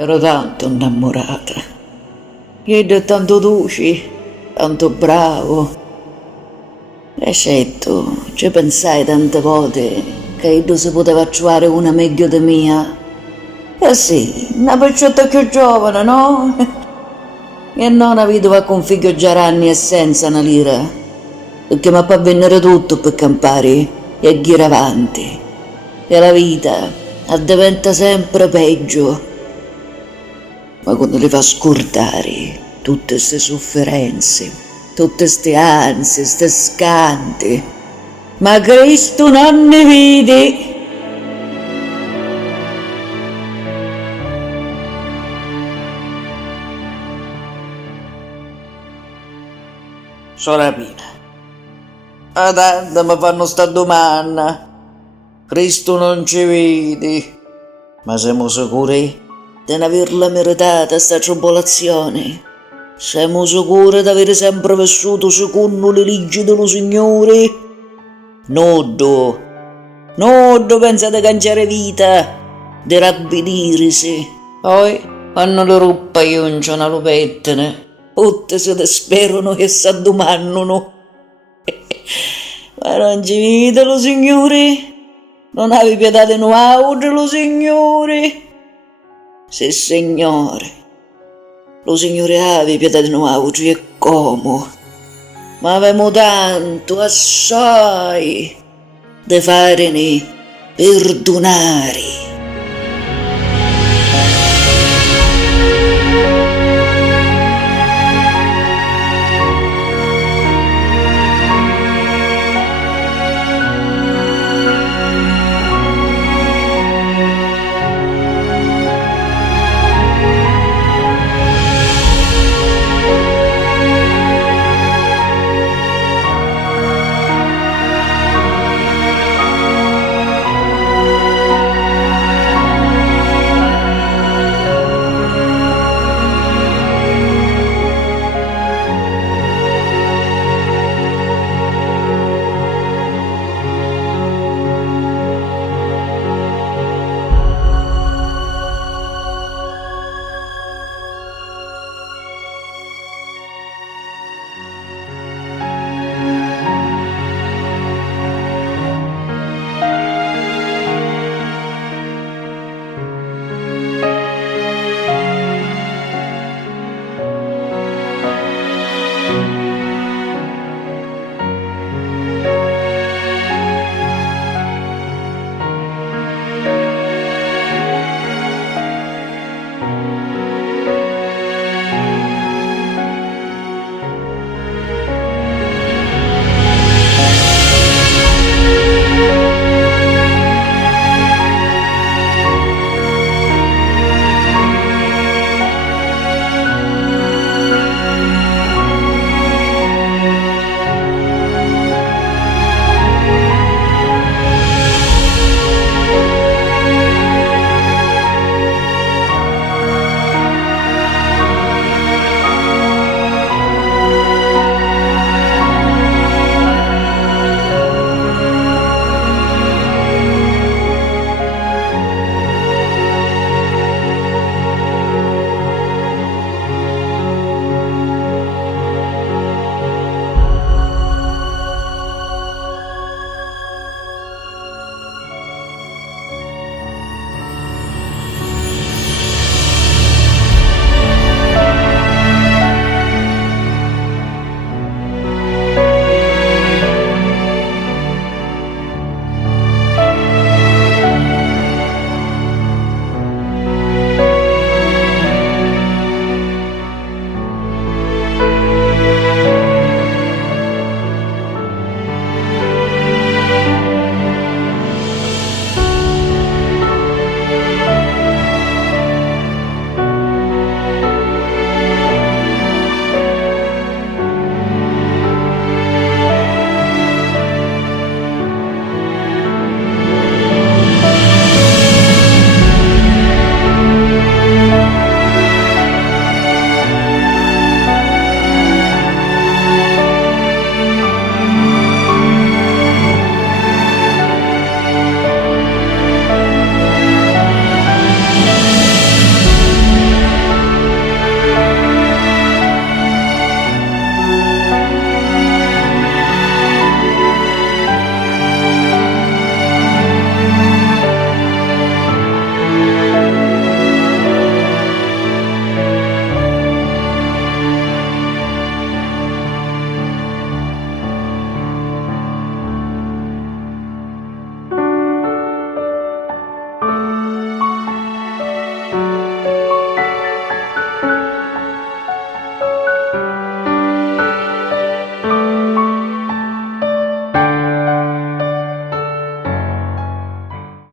Ero tanto innamorata. Ed è tanto dolce, tanto bravo. E certo, ci pensai tante volte che io si poteva trovare una meglio di mia. Eh sì, una picciotta più giovane, no? E non aveva con figlio Giaranni e senza una lira. Perché mi fa venire tutto per campare e ghire avanti. E la vita diventa sempre peggio. Ma quando le fa scordare tutte queste sofferenze, tutte queste ansie, queste scanti, ma Cristo non ne vede. Sorapina, a tanta mi fanno sta domanda. Cristo non ci vede. Ma siamo sicuri di non averla meritata sta tribolazione? Siamo sicuri di aver sempre vissuto secondo le leggi dello Signore? Noddo, noddo pensate cangiare vita, di rabbidirsi. Poi, quando lo ruppa io non c'ho una lupettine, tutte si disperano e si addomannano. Ma non ci vede lo Signore? Non avevi pietà di noi, lo Signore? Sì, Signore. Lo Signore ave pietà di noi, e come? Ma avevamo tanto, assai, da farne perdonare.